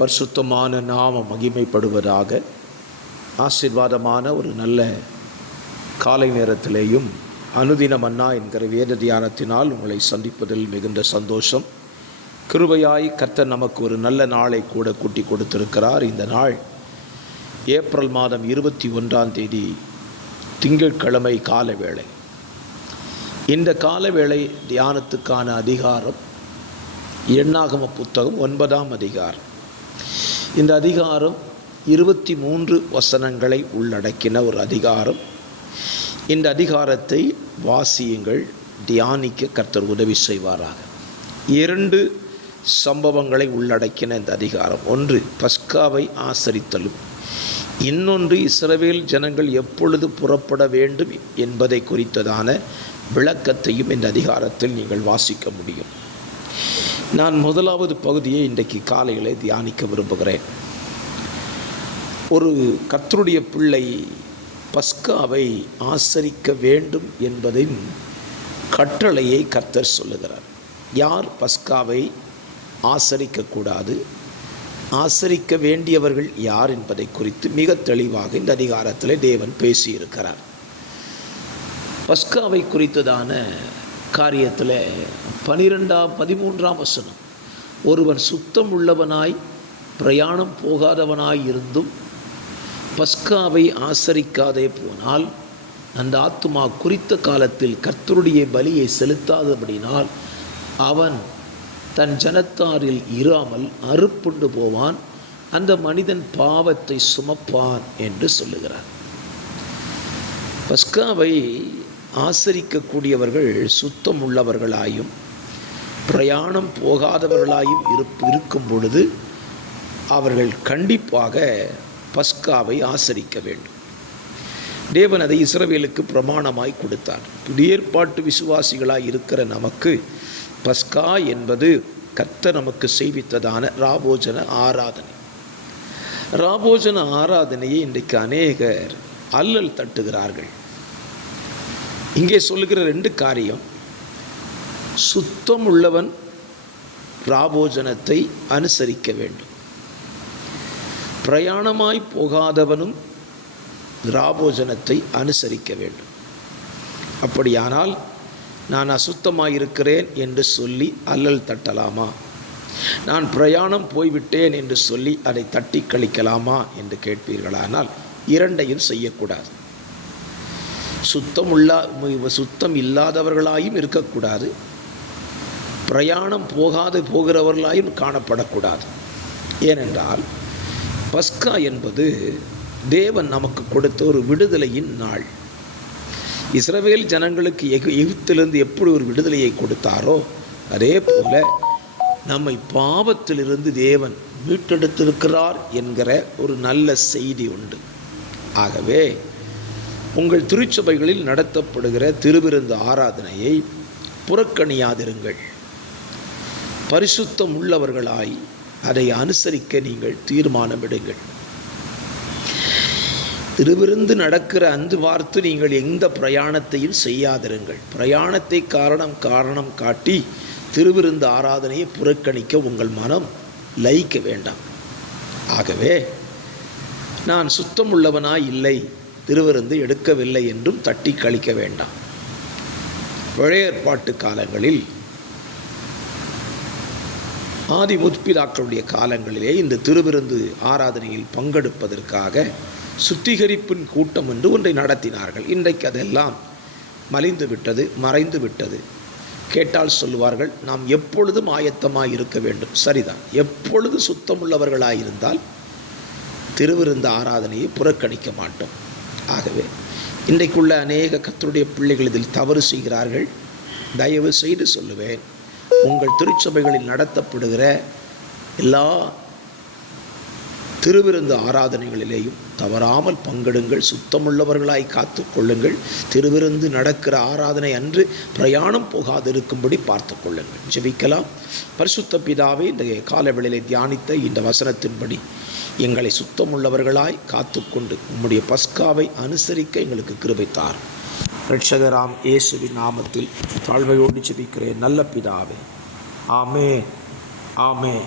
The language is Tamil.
பரிசுத்தமான நாமம் மகிமைப்படுவதாக. ஆசீர்வாதமான ஒரு நல்ல காலை நேரத்திலேயும் அனுதின மன்னா என்கிற வேத தியானத்தினால் உங்களை சந்திப்பதில் மிகுந்த சந்தோஷம். கிருபையாய் கர்த்தர் நமக்கு ஒரு நல்ல நாளை கூட கூட்டி கொடுத்திருக்கிறார். இந்த நாள் ஏப்ரல் மாதம் 21 திங்கட்கிழமை கால வேளை. இந்த கால வேளை தியானத்துக்கான அதிகாரம் எண்ணாகம புத்தகம் 9ஆம் அதிகாரம். இந்த அதிகாரம் 23 வசனங்களை உள்ளடக்கின ஒரு அதிகாரம். இந்த அதிகாரத்தை வாசியுங்கள், தியானிக்க கர்த்தர் உதவி செய்வாராக. 2 சம்பவங்களை உள்ளடக்கின இந்த அதிகாரம். ஒன்று பஸ்காவை ஆசரித்தலும், இன்னொன்று இஸ்ரவேல் ஜனங்கள் எப்பொழுது புறப்பட வேண்டும் என்பதை குறித்ததான விளக்கத்தையும் இந்த அதிகாரத்தில் நீங்கள் வாசிக்க முடியும். நான் முதலாவது பகுதியை இன்றைக்கு காலையில் தியானிக்க விரும்புகிறேன். ஒரு கர்த்தருடைய பிள்ளை பஸ்காவை ஆசரிக்க வேண்டும் என்பதின் கட்டளையை கர்த்தர் சொல்லுகிறார். யார் பஸ்காவை ஆசரிக்கக்கூடாது, ஆசரிக்க வேண்டியவர்கள் யார் என்பதை குறித்து மிக தெளிவாக இந்த அதிகாரத்தில் தேவன் பேசியிருக்கிறார். பஸ்காவை குறித்ததான காரியத்தில் 13ஆம் வசனம், ஒருவன் சுத்தம் உள்ளவனாய் பிரயாணம் போகாதவனாய் இருந்தும் பஸ்காவை ஆசரிக்காதே போனால் அந்த ஆத்துமா குறித்த காலத்தில் கர்த்தருடைய பலியை செலுத்தாதபடினால் அவன் தன் ஜனத்தாரில் இராமல் அறுப்புண்டு போவான், அந்த மனிதன் பாவத்தை சுமப்பான் என்று சொல்லுகிறார். பஸ்காவை ஆசரிக்கக்கூடியவர்கள் சுத்தம் உள்ளவர்களாயும் பிரயாணம் போகாதவர்களாயும் இருக்கும் பொழுது அவர்கள் கண்டிப்பாக பஸ்காவை ஆசரிக்க வேண்டும். தேவன் அதை இஸ்ரவேலுக்கு பிரமாணமாய் கொடுத்தார். புதிய ஏற்பாட்டு விசுவாசிகளாய் இருக்கிற நமக்கு பஸ்கா என்பது கர்த்தர் நமக்கு செய்வித்ததான ராபோஜன ஆராதனை. ராபோஜன ஆராதனையை இன்றைக்கு அநேகர் அல்லல் தட்டுகிறார்கள். இங்கே சொல்லுகிற 2 காரியம், சுத்தம் உள்ளவன் ராபோஜனத்தை அனுசரிக்க வேண்டும், பிரயாணமாய் போகாதவனும் ராபோஜனத்தை அனுசரிக்க வேண்டும். அப்படியானால் நான் அசுத்தமாயிருக்கிறேன் என்று சொல்லி அல்லல் தட்டலாமா? நான் பிரயாணம் போய்விட்டேன் என்று சொல்லி அதை தட்டி கழிக்கலாமா என்று கேட்பீர்களானால் 2ஐயும் செய்யக்கூடாது. சுத்தம் இல்லாதவர்களாயும் இருக்கக்கூடாது, பிரயாணம் போகிறவர்களாயும் காணப்படக்கூடாது. ஏனென்றால் பஸ்கா என்பது தேவன் நமக்கு கொடுத்த ஒரு விடுதலையின் நாள். இஸ்ரவேல் ஜனங்களுக்கு எகிப்திலிருந்து எப்படி ஒரு விடுதலையை கொடுத்தாரோ அதே போல நம்மை பாவத்திலிருந்து தேவன் மீட்டெடுத்திருக்கிறார் என்கிற ஒரு நல்ல செய்தி உண்டு. ஆகவே உங்கள் திருச்சபைகளில் நடத்தப்படுகிற திருவிருந்து ஆராதனையை புறக்கணியாதிருங்கள். பரிசுத்தம் உள்ளவர்களாய் அதை அனுசரிக்க நீங்கள் தீர்மானமிடுங்கள். திருவிருந்து நடக்கிற அன்று பார்த்து நீங்கள் எந்த பிரயாணத்தையும் செய்யாதிருங்கள். பிரயாணத்தை காரணம் காட்டி திருவிருந்து ஆராதனையை புறக்கணிக்க உங்கள் மனம் லயிக்க வேண்டாம். ஆகவே நான் சுத்தம் உள்ளவனாய் இல்லை, திருவிருந்து எடுக்கவில்லை என்றும் தட்டி கழிக்க வேண்டாம். பழைய ஏற்பாட்டு காலங்களில் ஆதி முற்பிதாக்களுடைய காலங்களிலே இந்த திருவிருந்து ஆராதனையில் பங்கெடுப்பதற்காக சுத்திகரிப்பின் கூட்டம் என்று ஒன்றை நடத்தினார்கள். இன்றைக்கு அதெல்லாம் மலிந்து விட்டது, மறைந்து விட்டது. கேட்டால் சொல்லுவார்கள், நாம் எப்பொழுதும் ஆயத்தமாக இருக்க வேண்டும். சரிதான், எப்பொழுது சுத்தமுள்ளவர்களாயிருந்தால் திருவிருந்து ஆராதனையை புறக்கணிக்க மாட்டோம். ஆகவே இன்றைக்குள்ள அநேக கர்த்தருடைய பிள்ளைகள் இதில் தவறு செய்கிறார்கள். தயவு செய்து சொல்லுவேன், உங்கள் திருச்சபைகளில் நடத்தப்படுகிற எல்லா திருவிருந்து ஆராதனைகளிலேயும் தவறாமல் பங்கெடுங்கள், சுத்தமுள்ளவர்களாய் காத்து கொள்ளுங்கள். திருவிருந்து நடக்கிற ஆராதனை அன்று பிரயாணம் போகாதிருக்கும்படி பார்த்து கொள்ளுங்கள். ஜெபிக்கலாம். பரிசுத்த பிதாவே, இந்த காலவேளையிலே தியானித்த இந்த வசனத்தின்படி எங்களை சுத்தமுள்ளவர்களாய் காத்துக்கொண்டு உம்முடைய பஸ்காவை அனுசரிக்க எங்களுக்கு கிருபை தாரும். இரட்சகராம் இயேசுவின் நாமத்தில் தாழ்மையோடு ஜெபிக்கிறேன் நல்ல பிதாவே. ஆமென், ஆமென்.